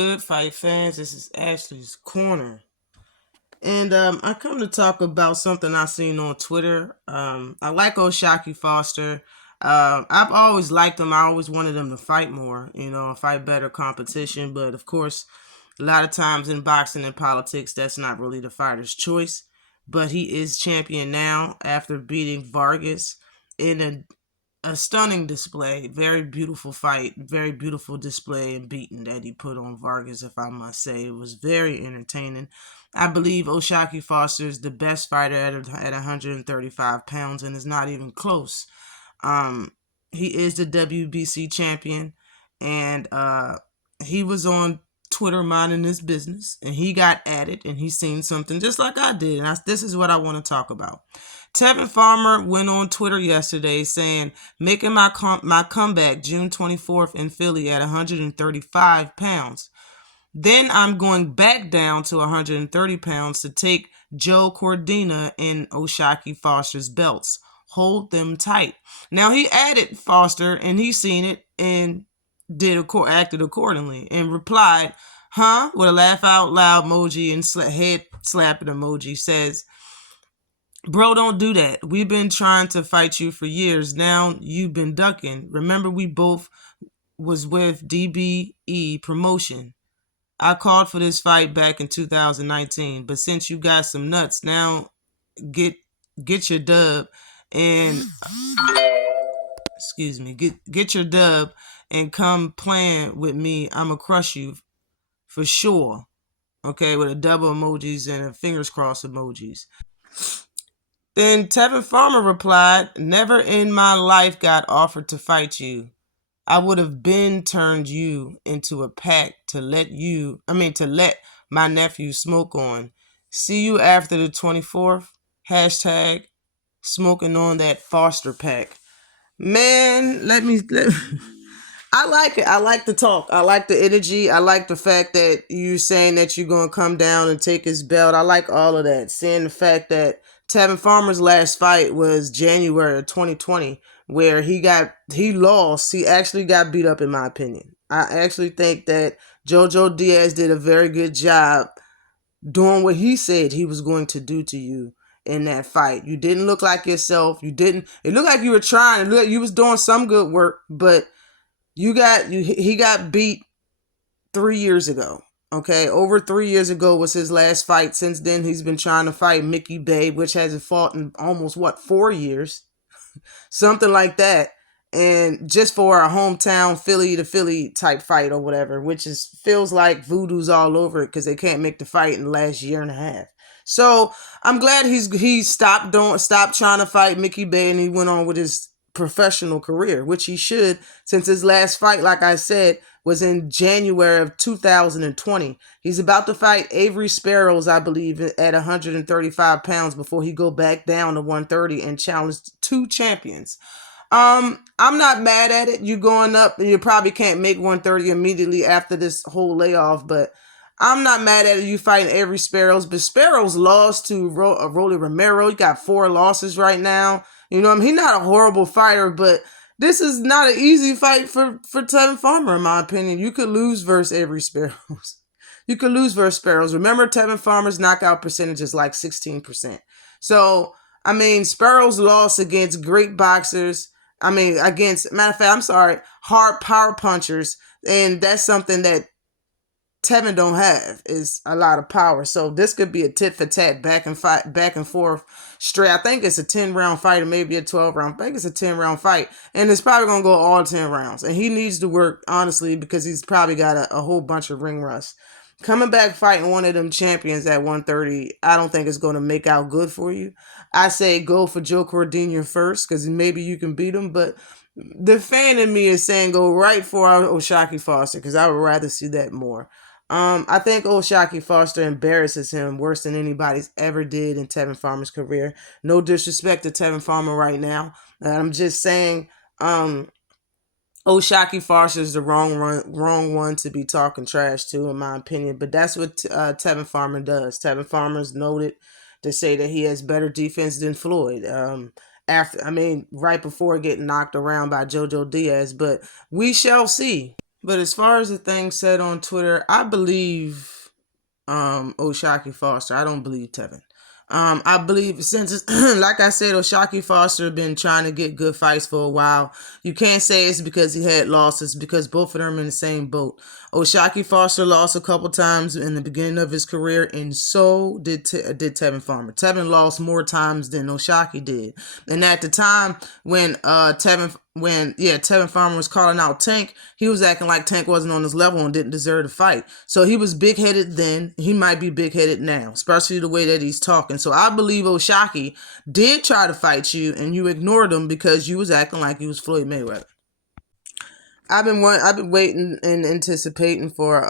Good fight fans, this is Ashley's Corner. And I come to talk about something I seen on Twitter. I like O'Shaquie Foster. I've always liked him. I always wanted him to fight more, fight better competition. But of course, a lot of times in boxing and politics, that's not really the fighter's choice. But he is champion now after beating Vargas in a stunning display. Very beautiful fight. Very beautiful display and beating that he put on Vargas, if I must say. It was very entertaining. I believe O'Shaquie Foster is the best fighter at 135 pounds, and is not even close. He is the WBC champion, and he was on Twitter minding his business, and he got at it, and he seen something just like I did, and this is what I want to talk about. Tevin Farmer went on Twitter yesterday saying, making my comeback June 24th in Philly at 135 pounds. Then I'm going back down to 130 pounds to take Joe Cordina and O'Shaquie Foster's belts. Hold them tight. Now, he added Foster, and he seen it and acted accordingly and replied, huh, with a laugh out loud emoji and head slapping emoji. Says, bro, don't do that. We've been trying to fight you for years. Now you've been ducking. Remember, we both was with DBE Promotion. I called for this fight back in 2019, but since you got some nuts, now get your dub and excuse me, get your dub and come playing with me. I'ma crush you for sure. Okay, with a double emojis and a fingers crossed emojis. Then Tevin Farmer replied, never in my life got offered to fight you. I would have been turned you into a pack to let my nephew smoke on. See you after the 24th. Hashtag smoking on that Foster pack. Man, I like it. I like the talk. I like the energy. I like the fact that you're saying that you're going to come down and take his belt. I like all of that. Seeing the fact that Tevin Farmer's last fight was January of 2020, where he lost. He actually got beat up, in my opinion. I actually think that Jojo Diaz did a very good job doing what he said he was going to do to you in that fight. You didn't look like yourself. It looked like you were trying. It looked like you was doing some good work, but he got beat 3 years ago. Okay, over 3 years ago was his last fight. Since then, he's been trying to fight Mickey Bay, which hasn't fought in almost, 4 years? Something like that. And just for a hometown Philly to Philly type fight or whatever, which feels like voodoo's all over it because they can't make the fight in the last year and a half. So I'm glad he stopped trying to fight Mickey Bay, and he went on with his professional career, which he should, since his last fight, like I said, was in January of 2020. He's about to fight Avery Sparrows, I believe, at 135 pounds before he go back down to 130 and challenge 2 champions. I'm not mad at it. You going up, and you probably can't make 130 immediately after this whole layoff, but I'm not mad at it. You fighting Avery Sparrows, but Sparrows lost to Rolly Romero. He got 4 losses right now. You know, he's not a horrible fighter, but this is not an easy fight for Tevin Farmer, in my opinion. You could lose versus Avery Sparrows. You could lose versus Sparrows. Remember, Tevin Farmer's knockout percentage is like 16%. So, Sparrows lost against great boxers. Hard power punchers. And that's something that Tevin don't have, is a lot of power. So this could be a tit for tat, back and forth straight. I think it's a 10-round fight or maybe a 12-round. I think it's a 10-round fight, and it's probably gonna go all 10 rounds. And he needs to work, honestly, because he's probably got a whole bunch of ring rust. Coming back fighting one of them champions at 130, I don't think it's going to make out good for you. I say go for Joe Cordina first, because maybe you can beat him. But the fan in me is saying go right for O'Shaquie Foster, because I would rather see that more. I think O'Shaquie Foster embarrasses him worse than anybody's ever did in Tevin Farmer's career. No disrespect to Tevin Farmer right now. I'm just saying, O'Shaquie Foster is the wrong one to be talking trash to, in my opinion. But that's what Tevin Farmer does. Tevin Farmer's noted to say that he has better defense than Floyd. Right before getting knocked around by Jojo Diaz. But we shall see. But as far as the thing said on Twitter, I believe O'Shaquie Foster. I don't believe Tevin. I believe since it's, like I said, O'Shaquie Foster been trying to get good fights for a while. You can't say it's because he had losses because both of them are in the same boat. O'Shaquie Foster lost a couple times in the beginning of his career, and so did Tevin Farmer. Tevin lost more times than O'Shaquie did, and at the time when Tevin Farmer was calling out Tank, he was acting like Tank wasn't on his level and didn't deserve to fight. So he was big headed then. He might be big headed now, especially the way that he's talking. So I believe O'Shaquie did try to fight you and you ignored him because you was acting like you was Floyd Mayweather. I've been waiting and anticipating for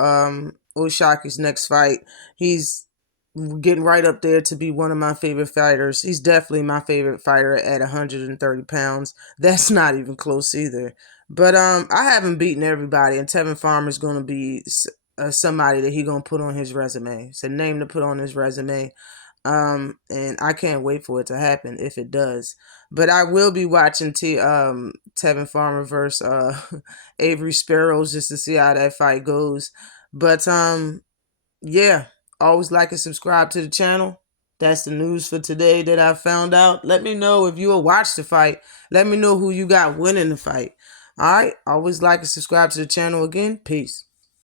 O'Shaquie's next fight. He's getting right up there to be one of my favorite fighters. He's definitely my favorite fighter at 130 pounds. That's not even close either. But I haven't beaten everybody, and Tevin Farmer is going to be somebody that he going to put on his resume. It's a name to put on his resume. And I can't wait for it to happen if it does. But I will be watching Tevin Farmer versus Avery Sparrows just to see how that fight goes. But yeah, always like and subscribe to the channel. That's the news for today that I found out. Let me know if you will watch the fight. Let me know who you got winning the fight. All right, always like and subscribe to the channel again. Peace.